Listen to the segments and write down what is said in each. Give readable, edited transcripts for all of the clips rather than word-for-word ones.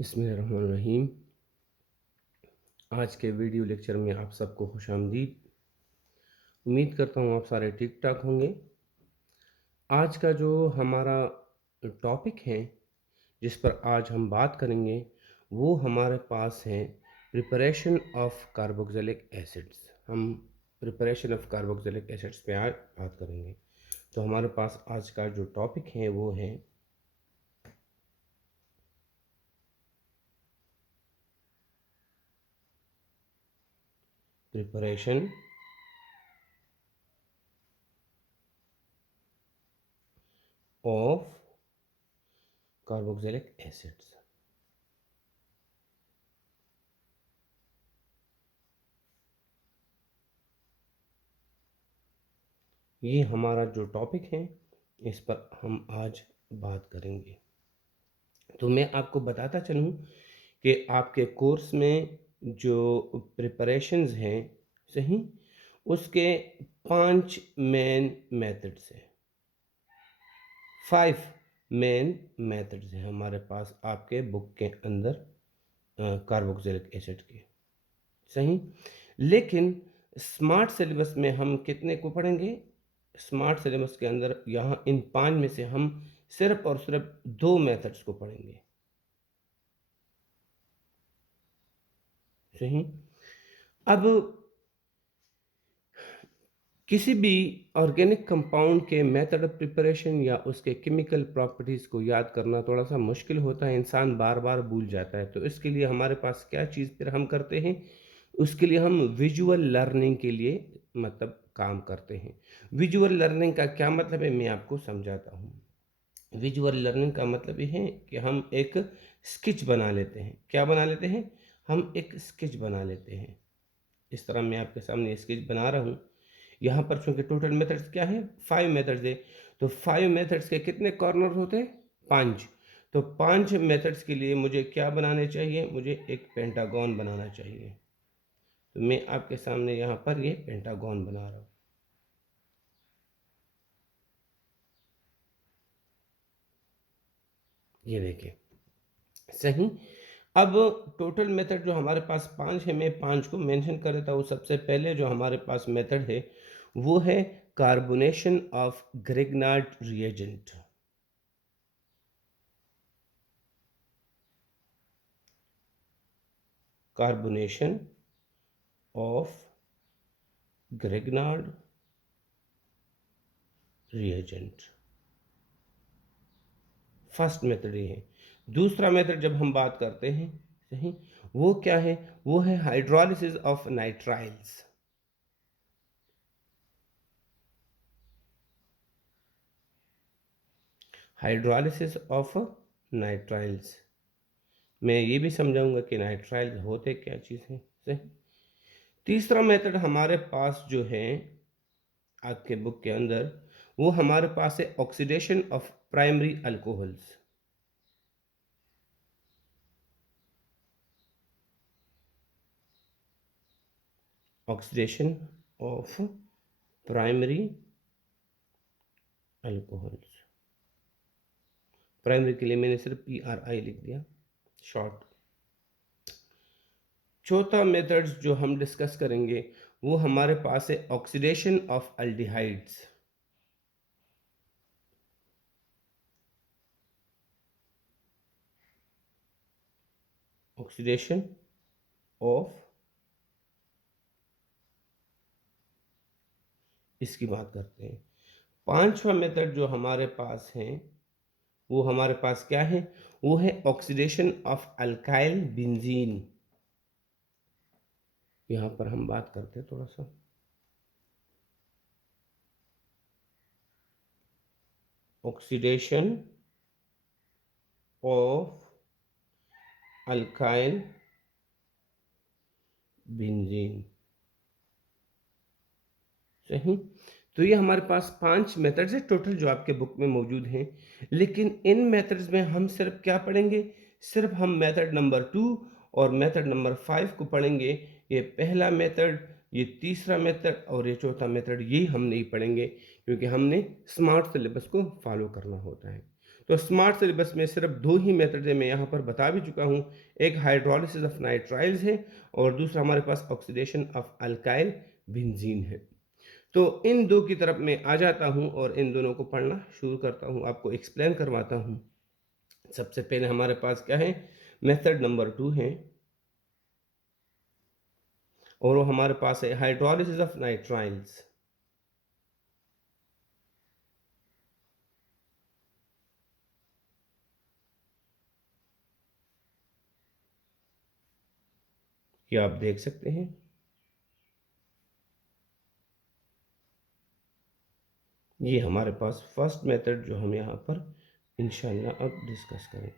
बिस्मिल्लाहिर्रहमानिर्रहीम। आज के वीडियो लेक्चर में आप सबको खुशामदीद। उम्मीद करता हूँ आप सारे ठीक ठाक होंगे। आज का जो हमारा टॉपिक है जिस पर आज हम बात करेंगे वो हमारे पास है प्रिपरेशन ऑफ कार्बोक्सिलिक एसिड्स। हम प्रिपरेशन ऑफ कार्बोक्सिलिक एसिड्स पे आज बात करेंगे। तो हमारे पास आज का जो टॉपिक है वो है प्रिपरेशन ऑफ कार्बोक्सिलिक एसिड्स। ये हमारा जो टॉपिक है इस पर हम आज बात करेंगे। तो मैं आपको बताता चलूँ कि आपके कोर्स में जो प्रिपरेशंस हैं, सही, उसके 5 मेन मेथड्स हैं, 5 मेन मेथड्स हैं हमारे पास आपके बुक के अंदर कार्बोक्सिलिक एसिड के, सही। लेकिन स्मार्ट सिलेबस में हम कितने को पढ़ेंगे? स्मार्ट सिलेबस के अंदर यहाँ इन 5 में से हम सिर्फ और सिर्फ 2 मेथड्स को पढ़ेंगे, सही। अब किसी भी ऑर्गेनिक कंपाउंड के मेथड ऑफ प्रिपरेशन या उसके केमिकल प्रॉपर्टीज़ को याद करना थोड़ा सा मुश्किल होता है, इंसान बार बार भूल जाता है। तो इसके लिए हमारे पास क्या चीज़ फिर हम करते हैं? उसके लिए हम विजुअल लर्निंग के लिए मतलब काम करते हैं। विजुअल लर्निंग का क्या मतलब है मैं आपको समझाता हूँ। विजुअल लर्निंग का मतलब ये है कि हम एक स्केच बना लेते हैं। क्या बना लेते हैं? हम एक स्केच बना लेते हैं। इस तरह मैं आपके सामने स्केच बना रहा हूँ। यहाँ पर चूंकि टोटल मेथड्स क्या है? 5 मेथड्स है। तो 5 मेथड्स के कितने कॉर्नर होते हैं? 5। तो 5 मेथड्स के लिए मुझे क्या बनाने चाहिए? मुझे एक पेंटागन बनाना चाहिए। तो मैं आपके सामने यहाँ पर ये पेंटागन बना रहा हूँ। ये देखिए, सही। अब टोटल मेथड जो हमारे पास 5 है, मैं 5 को मेंशन कर देता हूँ। सबसे पहले जो हमारे पास मेथड है वो है carbonation of Grignard reagent. Carbonation of Grignard reagent, first method ये है। दूसरा मेथड जब हम बात करते हैं, सही, वो क्या है? वो है hydrolysis of nitriles. Hydrolysis of nitriles, मैं ये भी समझाऊंगा कि नाइट्राइल्स होते क्या चीज़ है, सही। तीसरा मेथड हमारे पास जो है आपके बुक के अंदर वो हमारे पास है oxidation of primary alcohols. Oxidation of primary alcohols. Primary के लिए मैंने सिर्फ PRI लिख दिया, शॉर्ट। चौथा मेथड्स जो हम डिस्कस करेंगे वो हमारे पास है oxidation of aldehydes. Oxidation of, इसकी बात करते हैं। पांचवा मेथड जो हमारे पास है वो हमारे पास क्या है? वो है ऑक्सीडेशन ऑफ अल्काइल बेंजीन। यहां पर हम बात करते हैं थोड़ा सा। ऑक्सीडेशन ऑफ अल्काइल बेंजीन, सही। तो ये हमारे पास 5 मेथड्स है टोटल जो आपके बुक में मौजूद हैं। लेकिन इन मेथड्स में हम सिर्फ क्या पढ़ेंगे? सिर्फ हम मेथड नंबर 2 और मेथड नंबर 5 को पढ़ेंगे। ये पहला मेथड, ये तीसरा मेथड और ये चौथा मेथड, ये हम नहीं पढ़ेंगे क्योंकि हमने स्मार्ट सिलेबस को फॉलो करना होता है। तो स्मार्ट सिलेबस में सिर्फ 2 ही मेथड है, मैं यहाँ पर बता भी चुका हूँ। एक हाइड्रोलिसिस ऑफ नाइट्राइल्स है और दूसरा हमारे पास ऑक्सीडेशन ऑफ अल्काइल बेंजीन है। तो इन 2 की तरफ मैं आ जाता हूँ और इन दोनों को पढ़ना शुरू करता हूँ, आपको एक्सप्लेन करवाता हूँ। सबसे पहले हमारे पास क्या है, मेथड नंबर 2 है और वो हमारे पास है हाइड्रोलिसिस ऑफ नाइट्राइल्स। ये आप देख सकते हैं। ये हमारे पास फर्स्ट मेथड जो हम यहाँ पर इंशाल्लाह अब डिस्कस करेंगे।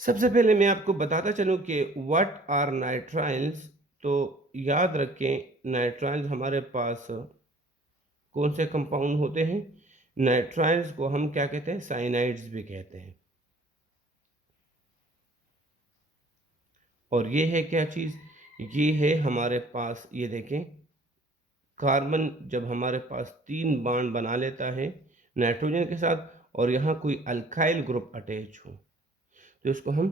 सबसे पहले मैं आपको बताता चलूँ कि व्हाट आर नाइट्राइल्स। तो याद रखें, नाइट्राइल्स हमारे पास कौन से कंपाउंड होते हैं। नाइट्राइल्स को हम क्या कहते हैं, साइनाइड्स भी कहते हैं। और ये है क्या चीज़, ये है हमारे पास, ये देखें, कार्बन जब हमारे पास 3 बॉन्ड बना लेता है नाइट्रोजन के साथ और यहाँ कोई अल्काइल ग्रुप अटैच हो तो इसको हम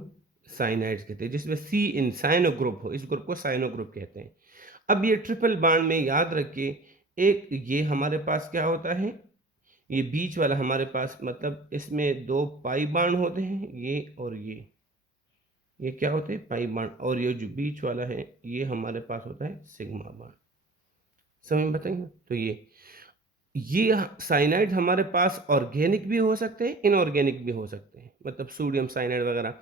साइनाइड्स कहते हैं, जिसमें सी इन साइनो ग्रुप हो, इस ग्रुप को साइनो ग्रुप कहते हैं। अब ये ट्रिपल बॉन्ड में याद रखिए, एक ये हमारे पास क्या होता है, ये बीच वाला हमारे पास, मतलब इसमें 2 पाई बॉन्ड होते हैं, ये और ये क्या होते हैं, पाई बॉन्ड, और ये जो बीच वाला है ये हमारे पास होता है सिग्मा बॉन्ड। समझ में बताएंगे। तो ये साइनाइड हमारे पास ऑर्गेनिक भी हो सकते हैं, इनऑर्गेनिक भी हो सकते हैं, मतलब सोडियम साइनाइड वगैरह।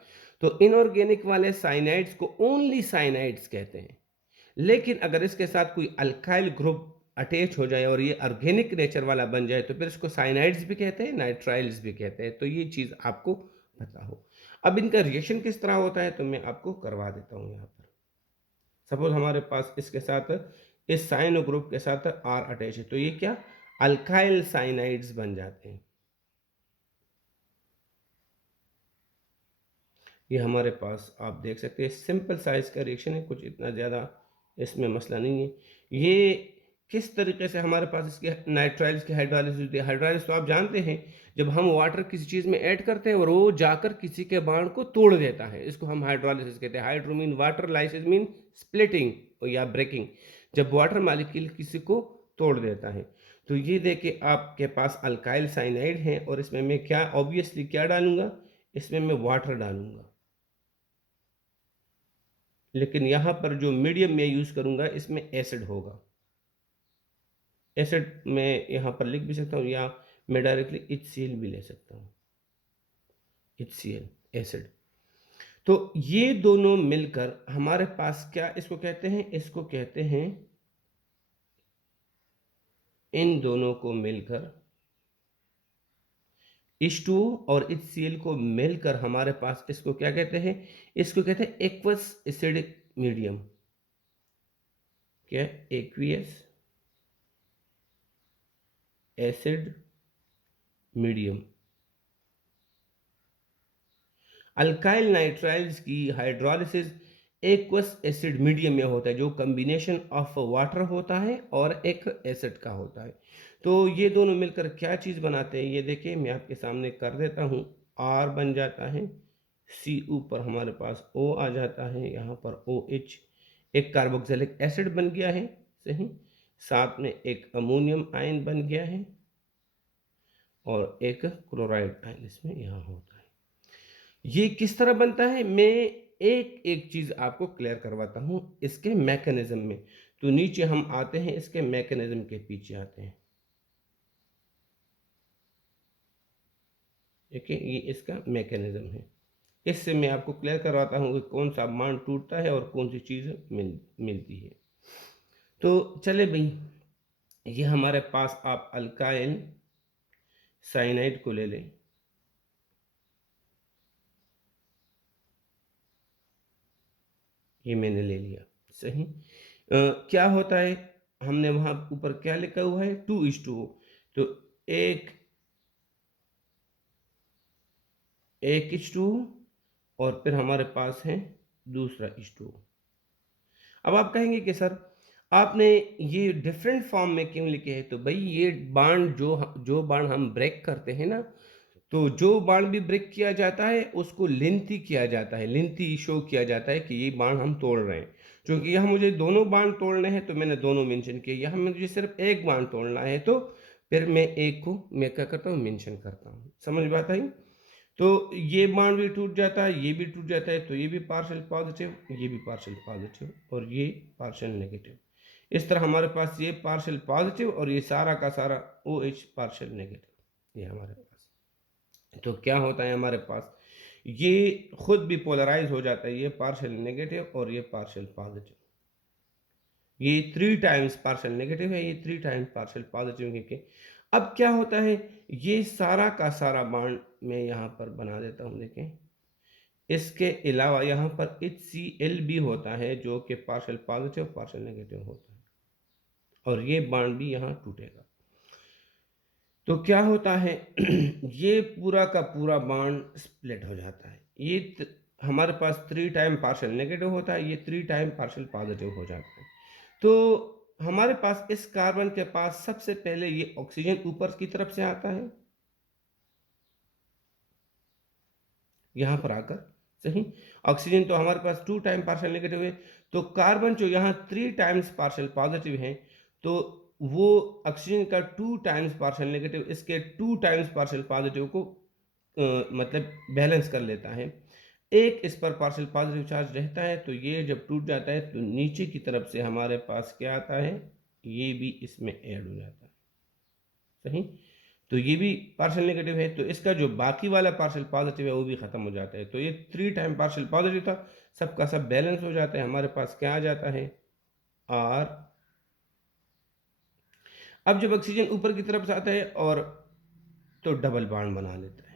तो इनऑर्गेनिक वाले साइनाइड्स को ओनली साइनाइड्स कहते हैं। लेकिन अगर इसके साथ कोई अल्काइल ग्रुप अटैच हो जाए और ये ऑर्गेनिक नेचर वाला बन जाए तो फिर इसको साइनाइड्स भी कहते हैं, नाइट्राइल्स भी कहते हैं। तो ये चीज़ आपको पता हो। अब इनका रिएक्शन किस तरह होता है तो मैं आपको करवा देता हूँ यहाँ पर। सपोज हमारे पास इसके साथ, इस साइनो ग्रुप के साथ आर अटैच है, तो ये क्या, अल्काइल साइनाइड्स बन जाते हैं। ये हमारे पास आप देख सकते हैं सिंपल साइज का रिएक्शन है, कुछ इतना ज़्यादा इसमें मसला नहीं है। ये किस तरीके से हमारे पास इसके नाइट्राइल्स की हाइड्रोलिसिस होती है। हाइड्रोलिसिस तो आप जानते हैं, जब हम वाटर किसी चीज़ में ऐड करते हैं और वो जाकर किसी के बांड को तोड़ देता है, इसको हम हाइड्रोलिसिस कहते हैं। Hydro mean water, lysis mean splitting या ब्रेकिंग, जब वाटर मालिक्यूल किसी को तोड़ देता है। तो ये देखिए आपके पास अल्काइल साइनाइड है और इसमें मैं क्या, ऑब्वियसली क्या डालूंगा, इसमें मैं वाटर डालूंगा। लेकिन यहाँ पर जो मीडियम मैं यूज़ करूँगा इसमें एसिड होगा। एसिड मैं यहाँ पर लिख भी सकता हूँ या मैं डायरेक्टली HCl भी ले सकता हूँ, HCl एसिड। तो ये दोनों मिलकर हमारे पास क्या, इसको कहते हैं, इसको कहते हैं, इन दोनों को मिलकर H2O और HCl को मिलकर हमारे पास इसको क्या कहते हैं, इसको कहते हैं एक्वस एसिडिक मीडियम। क्या, aqueous acid medium. Alkyl nitriles की हाइड्रोलिसिस एक्वस एसिड मीडियम में होता है, जो कॉम्बिनेशन ऑफ वाटर होता है और एक एसिड का होता है। तो ये दोनों मिलकर क्या चीज़ बनाते हैं, ये देखिए मैं आपके सामने कर देता हूँ। R बन जाता है, C ऊपर हमारे पास O आ जाता है, यहाँ पर OH, एक कार्बोक्सिलिक एसिड बन गया है, सही, साथ में एक अमोनियम आयन बन गया है और एक क्लोराइड आयन इसमें यहाँ होता है। ये किस तरह बनता है, मैं एक एक चीज आपको क्लियर करवाता हूं इसके मैकेनिज्म में। तो नीचे हम आते हैं, इसके मैकेनिज्म के पीछे आते हैं। देखिए ये इसका मैकेनिज्म है, इससे मैं आपको क्लियर करवाता हूं कि कौन सा बॉन्ड टूटता है और कौन सी चीज मिलती है। तो चले भाई, ये हमारे पास आप अल्काइल साइनाइड को ले लें। ये मैंने ले लिया, सही। क्या होता है, हमने वहां ऊपर क्या लिखा हुआ है, 2:2। तो एक एक H2 और फिर हमारे पास है दूसरा H2। अब आप कहेंगे कि सर आपने ये डिफरेंट फॉर्म में क्यों लिखे हैं। तो भाई ये बांड जो जो बांड हम ब्रेक करते हैं ना, तो जो बाण भी ब्रेक किया जाता है उसको लेंथी किया जाता है, लेंथी शो किया जाता है कि ये बाण हम तोड़ रहे हैं। क्योंकि यहाँ मुझे दोनों बाण तोड़ने हैं तो मैंने दोनों मेंशन किए, यहाँ मुझे सिर्फ एक बाण तोड़ना है तो फिर मैं एक को मैं क्या करता हूँ, मेंशन करता हूँ। समझ में आता है? तो ये बाण भी टूट जाता है, ये भी टूट जाता है, तो ये भी पार्शियल पॉजिटिव, ये भी पार्शियल पॉजिटिव और ये पार्शियल नेगेटिव। इस तरह हमारे पास ये पार्शियल पॉजिटिव और ये सारा का सारा OH पार्शियल नेगेटिव, ये हमारे पास। तो क्या होता है हमारे पास, ये खुद भी पोलराइज हो जाता है, ये पार्शियल नेगेटिव और ये पार्शियल पॉजिटिव। ये 3 टाइम्स पार्शियल नेगेटिव है, ये 3 टाइम्स पार्शियल पॉजिटिव है के। अब क्या होता है, ये सारा का सारा बाण मैं यहाँ पर बना देता हूँ, देखें। इसके अलावा यहाँ पर HCl भी होता है जो कि पार्शियल पॉजिटिव पार्शियल नेगेटिव होता है, और ये बाण भी यहाँ टूटेगा। तो क्या होता है ये पूरा का पूरा बाण स्प्लिट हो जाता है। ये हमारे पास 3 टाइम पार्शियल नेगेटिव होता है, ये 3 टाइम पार्शियल पॉजिटिव हो जाता है। तो हमारे पास इस कार्बन के पास सबसे पहले ये ऑक्सीजन ऊपर की तरफ से आता है, यहाँ पर आकर। सही, ऑक्सीजन तो हमारे पास 2 टाइम पार्शियल नेगेटिव है, तो कार्बन जो यहाँ 3 टाइम्स पार्शियल पॉजिटिव है, तो वो ऑक्सीजन का 2 टाइम्स पार्शियल नेगेटिव इसके 2 टाइम्स पार्शियल पॉजिटिव को मतलब बैलेंस कर लेता है। एक इस पर पार्शियल पॉजिटिव चार्ज रहता है, तो ये जब टूट जाता है तो नीचे की तरफ से हमारे पास क्या आता है, ये भी इसमें ऐड हो जाता है। सही, तो ये भी पार्शियल नेगेटिव है, तो इसका जो बाकी वाला पार्शियल पॉजिटिव है वो भी खत्म हो जाता है। तो ये 3 टाइम पार्शियल पॉजिटिव था, सबका सब बैलेंस हो जाता है। हमारे पास क्या आ जाता है, R। अब जब ऑक्सीजन ऊपर की तरफ से आता है और तो डबल बॉन्ड बना लेता है,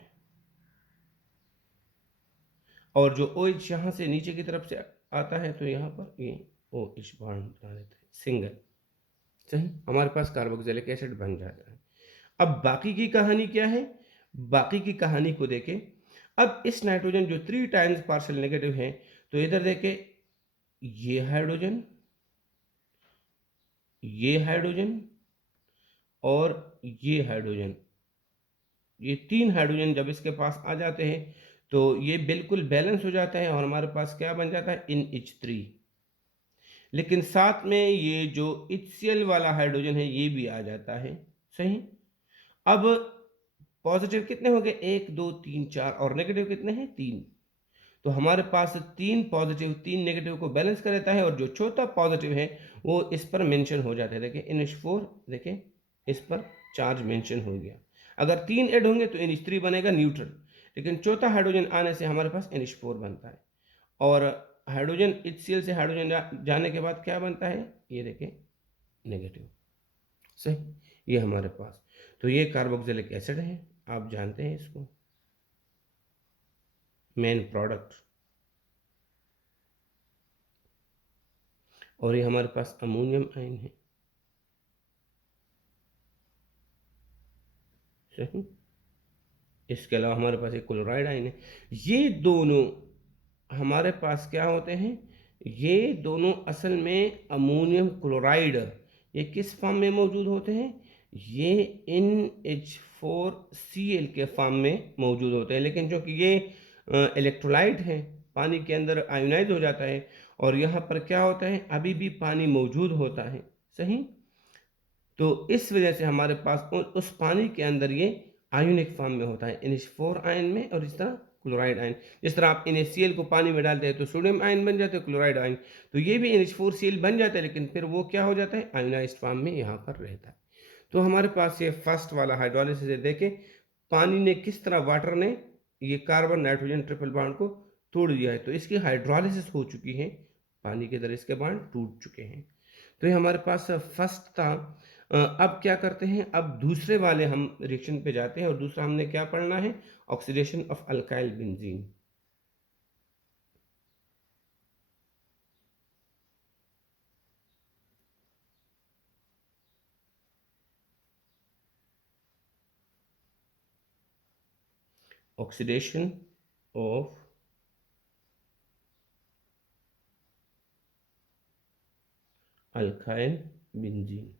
और जो OH यहाँ से नीचे की तरफ से आता है तो यहाँ पर ये OH बॉन्ड बना लेता है, सिंगल। सही, हमारे पास कार्बोक्सिलिक एसिड बन जाता है। अब बाकी की कहानी क्या है, बाकी की कहानी को देखें। अब इस नाइट्रोजन जो 3 टाइम्स पार्शियल नेगेटिव है, तो इधर देखें, ये हाइड्रोजन, ये हाइड्रोजन और ये हाइड्रोजन, ये 3 हाइड्रोजन जब इसके पास आ जाते हैं तो ये बिल्कुल बैलेंस हो जाता है और हमारे पास क्या बन जाता है, NH3। लेकिन साथ में ये जो HCl वाला हाइड्रोजन है ये भी आ जाता है। सही, अब पॉजिटिव कितने हो गए, 1 2 3 4, और नेगेटिव कितने हैं, 3। तो हमारे पास 3 पॉजिटिव 3 नेगेटिव को बैलेंस कर देता है, और जो चौथा पॉजिटिव है वो इस पर मेंशन हो जाता है। देखिए NH4, देखिए इस पर चार्ज मेंशन हो गया। अगर 3 ऐड होंगे तो NH3 बनेगा न्यूट्रल, लेकिन चौथा हाइड्रोजन आने से हमारे पास NH4 बनता है। और हाइड्रोजन HCl से हाइड्रोजन जाने के बाद क्या बनता है, ये देखिए नेगेटिव। सही, ये हमारे पास, तो ये कार्बोक्सिलिक एसिड है, आप जानते हैं इसको, मेन प्रोडक्ट। और ये हमारे पास अमोनियम आयन है। सही, इसके अलावा हमारे पास एक क्लोराइड आयन है। ये दोनों हमारे पास क्या होते हैं, ये दोनों असल में अमोनियम क्लोराइड, ये किस फॉर्म में मौजूद होते हैं, ये NH4Cl के फॉर्म में मौजूद होते हैं। लेकिन चूंकि ये इलेक्ट्रोलाइट है, पानी के अंदर आयोनाइज हो जाता है, और यहाँ पर क्या होता है, अभी भी पानी मौजूद होता है। सही, तो इस वजह से हमारे पास उस पानी के अंदर ये आयोनिक फॉर्म में होता है, NH4 आयन में, और इस तरह क्लोराइड आयन। जिस तरह आप NaCl को पानी में डालते हैं तो सोडियम आयन बन जाते हैं, क्लोराइड आयन, तो ये भी NH4Cl बन जाता है, लेकिन फिर वो क्या हो जाता है, आयोनाइज्ड फॉर्म में यहाँ पर रहता है। तो हमारे पास ये फर्स्ट वाला हाइड्रोलिसिस है, देखें पानी ने किस तरह, वाटर ने ये कार्बन नाइट्रोजन ट्रिपल बॉन्ड को तोड़ दिया है, तो इसकी हाइड्रोलिसिस हो चुकी है, पानी के अंदर इसके बॉन्ड टूट चुके हैं। तो ये हमारे पास फर्स्ट था। अब क्या करते हैं, अब दूसरे वाले हम रिएक्शन पे जाते हैं, और दूसरा हमने क्या पढ़ना है, oxidation of alkyl benzene. Oxidation of alkyl benzene.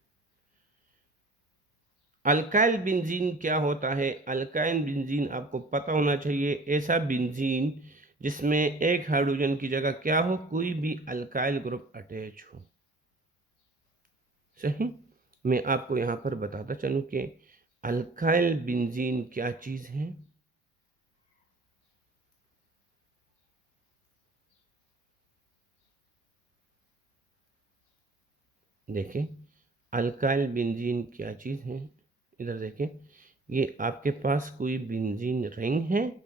Alkyl benzene क्या होता है? अल्काइल बेंजीन आपको पता होना चाहिए, ऐसा बेंजीन जिसमें एक हाइड्रोजन की जगह क्या हो, कोई भी अल्काइल ग्रुप अटैच हो। सही। मैं आपको यहाँ पर बताता चलूँ कि अल्काइल बेंजीन क्या चीज़ है। देखें, अल्काइल बेंजीन क्या चीज़ है। इधर देखें, ये आपके पास कोई बेंजीन रिंग है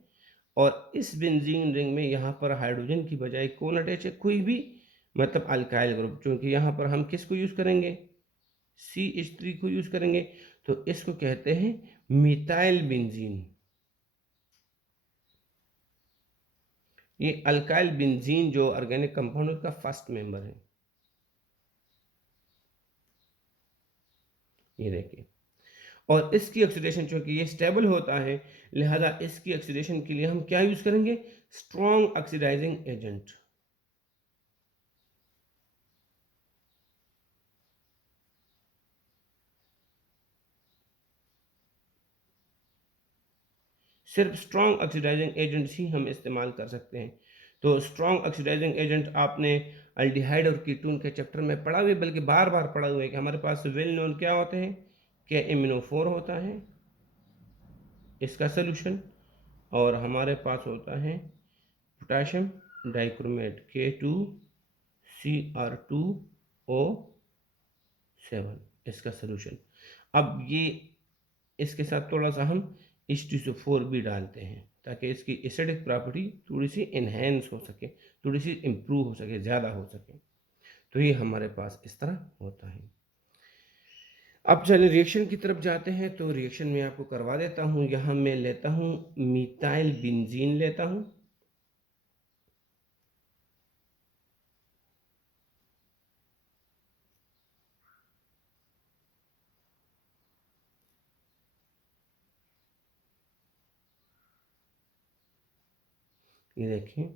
और इस बेंजीन रिंग में यहाँ पर हाइड्रोजन की बजाय कौन अटैच है, कोई भी मतलब अल्काइल ग्रुप। क्योंकि यहाँ पर हम किसको यूज़ करेंगे, CH3 को यूज़ करेंगे, तो इसको कहते हैं मिथाइल बेंजीन। ये अल्काइल बेंजीन जो ऑर्गेनिक कंपाउंड का फर्स्ट मेंबर है। ये देखिए, और इसकी ऑक्सीडेशन चूंकि ये स्टेबल होता है, लिहाजा इसकी ऑक्सीडेशन के लिए हम क्या यूज करेंगे, स्ट्रॉन्ग ऑक्सीडाइजिंग एजेंट। सिर्फ स्ट्रॉन्ग ऑक्सीडाइजिंग एजेंट्स ही हम इस्तेमाल कर सकते हैं। तो स्ट्रॉन्ग ऑक्सीडाइजिंग एजेंट आपने अल्डिहाइड और कीटोन के चैप्टर में पढ़ा हुआ है, बल्कि बार बार पढ़ा हुआ है कि हमारे पास वेल नोन क्या होते हैं, क्या इम्यूनोफोर होता है इसका सोल्यूशन, और हमारे पास होता है पोटाशियम डाइक्रोमेट K2CR2O7 इसका सोल्यूशन। अब ये इसके साथ थोड़ा सा हम H2SO4 भी डालते हैं ताकि इसकी एसिडिक प्रॉपर्टी थोड़ी सी इन्हेंस हो सके, थोड़ी सी इम्प्रूव हो सके, ज़्यादा हो सके। तो ये हमारे पास इस तरह होता है। अब चलिए रिएक्शन की तरफ जाते हैं। तो रिएक्शन में आपको करवा देता हूँ। यहाँ मैं लेता हूँ मिथाइल बेंजीन लेता हूँ, ये देखिए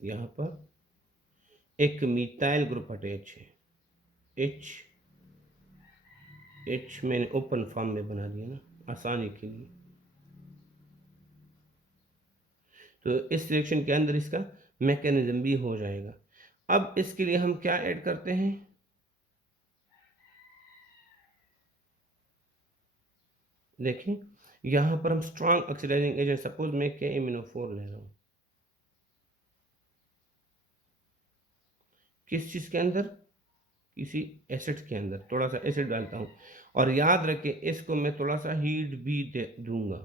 यहाँ पर एक मिथाइल ग्रुप अटैच है, एच मैंने ओपन फॉर्म में बना दिया ना आसानी के लिए। तो इस रिएक्शन के अंदर इसका मैकेनिज्म भी हो जाएगा। अब इसके लिए हम क्या ऐड करते हैं, देखिए यहाँ पर हम स्ट्रॉन्ग ऑक्सीडाइजिंग एजेंट, सपोज मैं KMnO4 ले रहा हूँ, किस चीज़ के अंदर, किसी एसिड के अंदर थोड़ा सा एसिड डालता हूँ, और याद रखें इसको मैं थोड़ा सा हीट भी दे दूंगा,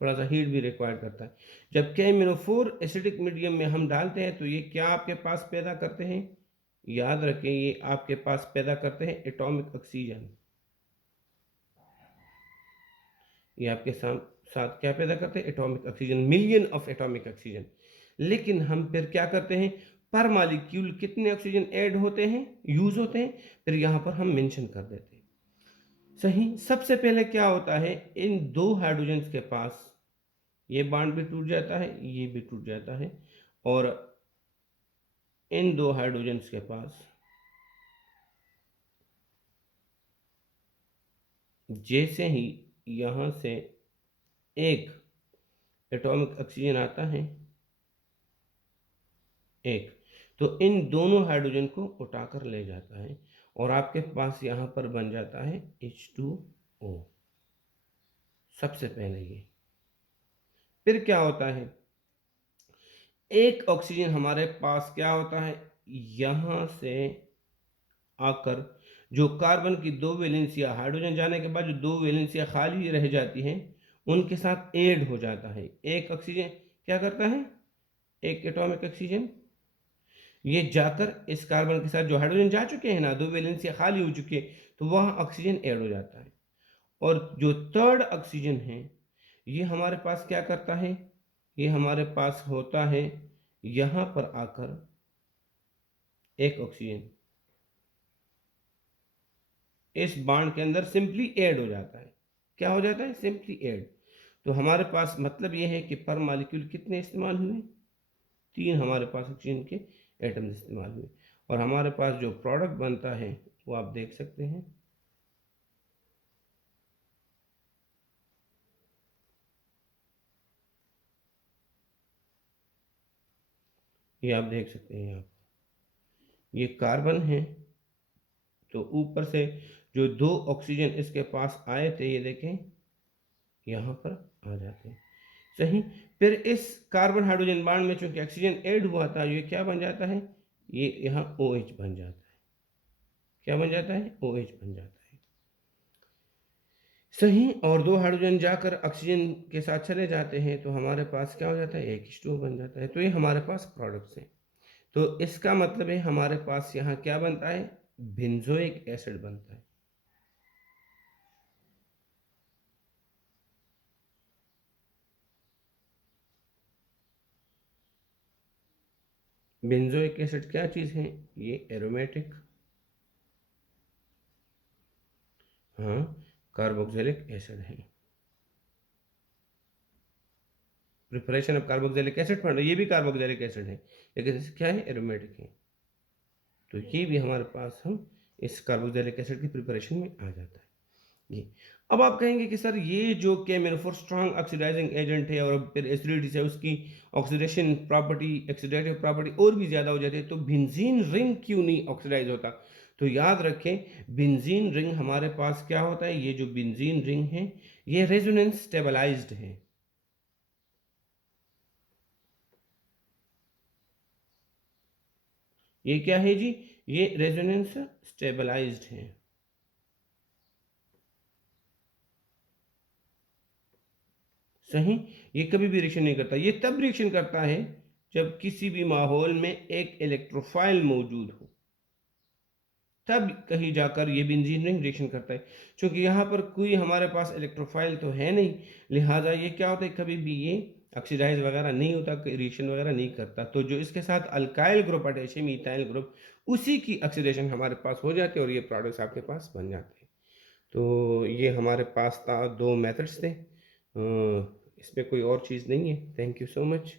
थोड़ा सा हीट भी रिक्वायर्ड करता है। जब KMnO4 एसिडिक मीडियम में हम डालते हैं तो ये क्या आपके पास पैदा करते हैं, याद रखें ये आपके पास पैदा करते हैं एटॉमिक ऑक्सीजन। ये आपके साथ क्या पैदा करते हैं, atomic oxygen, million of atomic oxygen. लेकिन हम फिर क्या करते हैं, पर मॉलिक्यूल कितने ऑक्सीजन ऐड होते हैं, यूज होते हैं, फिर यहाँ पर हम मेंशन कर देते हैं। सही। सबसे पहले क्या होता है, इन दो हाइड्रोजन के पास ये बॉन्ड भी टूट जाता है, ये भी टूट जाता है, और इन दो हाइड्रोजन के पास जैसे ही यहाँ से एक एटॉमिक ऑक्सीजन आता है, एक, तो इन दोनों हाइड्रोजन को उठाकर ले जाता है और आपके पास यहाँ पर बन जाता है H2O। सबसे पहले ये, फिर क्या होता है, एक ऑक्सीजन हमारे पास क्या होता है, यहाँ से आकर जो कार्बन की दो वैलेंसियां, हाइड्रोजन जाने के बाद जो दो वैलेंसियां खाली रह जाती हैं उनके साथ ऐड हो जाता है। एक ऑक्सीजन क्या करता है, एक एटॉमिक ऑक्सीजन ये जाकर इस कार्बन के साथ, जो हाइड्रोजन जा चुके हैं ना, दो वैलेंसियां खाली हो चुकी है, तो वह ऑक्सीजन ऐड हो जाता है। और जो थर्ड ऑक्सीजन है ये हमारे पास क्या करता है, ये हमारे पास होता है यहाँ पर आकर एक ऑक्सीजन इस बॉन्ड के अंदर सिंपली ऐड हो जाता है। क्या हो जाता है, सिंपली ऐड। तो हमारे पास मतलब ये है कि पर मॉलिक्यूल कितने इस्तेमाल हुए, तीन हमारे पास ऑक्सीजन के एटम्स इस्तेमाल हुए, और हमारे पास जो प्रोडक्ट बनता है वो आप देख सकते हैं, ये आप देख सकते हैं यहाँ, ये कार्बन है, तो ऊपर से जो दो ऑक्सीजन इसके पास आए थे, ये देखें यहाँ पर आ जाते हैं। सही। फिर इस कार्बन हाइड्रोजन बांड में चूंकि ऑक्सीजन ऐड हुआ था, ये क्या बन जाता है, ये यहाँ OH बन जाता है। क्या बन जाता है, OH बन जाता है। सही। और दो हाइड्रोजन जाकर ऑक्सीजन के साथ चले जाते हैं, तो हमारे पास क्या हो जाता है, H2O बन जाता है। तो ये हमारे पास प्रोडक्ट्स हैं। तो इसका मतलब है हमारे पास यहाँ क्या बनता है, बेंजोइक एसिड बनता है। बेंजोइक एसिड क्या चीज़ है, ये एरोमेटिक, हाँ, कार्बोक्सिलिक एसिड है। प्रिपरेशन ऑफ कार्बोक्सिलिक एसिड पढ़ रहे, ये भी कार्बोक्सिलिक एसिड है, लेकिन क्या है, एरोमेटिक है। तो ये भी हमारे पास हम इस कार्बोक्सिलिक एसिड की प्रिपरेशन में आ जाता है ये। अब आप कहेंगे कि सर ये जो केमिनोफोर स्ट्रांग ऑक्सीडाइजिंग एजेंट है और फिर एसिडिटी से उसकी ऑक्सीडेशन प्रॉपर्टी, ऑक्सीडेटिव प्रॉपर्टी और भी ज़्यादा हो जाती है, तो बेंजीन रिंग क्यों नहीं ऑक्सीडाइज होता। तो याद रखें, बेंजीन रिंग हमारे पास क्या होता है, ये जो बेंजीन रिंग है ये रेजोनेंस स्टेबलाइज्ड है। ये क्या है जी, ये रेजोनेंस स्टेबलाइज्ड है। सही। ये कभी भी रिएक्शन नहीं करता, ये तब रिएक्शन करता है जब किसी भी माहौल में एक इलेक्ट्रोफाइल मौजूद हो, तब कहीं जाकर ये बेंजीन रिंग रिएक्शन करता है। क्योंकि यहाँ पर कोई हमारे पास इलेक्ट्रोफाइल तो है नहीं, लिहाजा ये क्या होता है, कभी भी ये ऑक्सीडाइज वगैरह नहीं होता, रिएक्शन वगैरह नहीं करता। तो जो इसके साथ अल्काइल ग्रुप अटैच है, मिथाइल ग्रुप, उसी की ऑक्सीडेशन हमारे पास हो जाती है और ये प्रोडक्ट्स आपके पास बन जाते हैं। तो ये हमारे पास था, दो मेथड्स थे, इसमें कोई और चीज़ नहीं है। Thank you so much.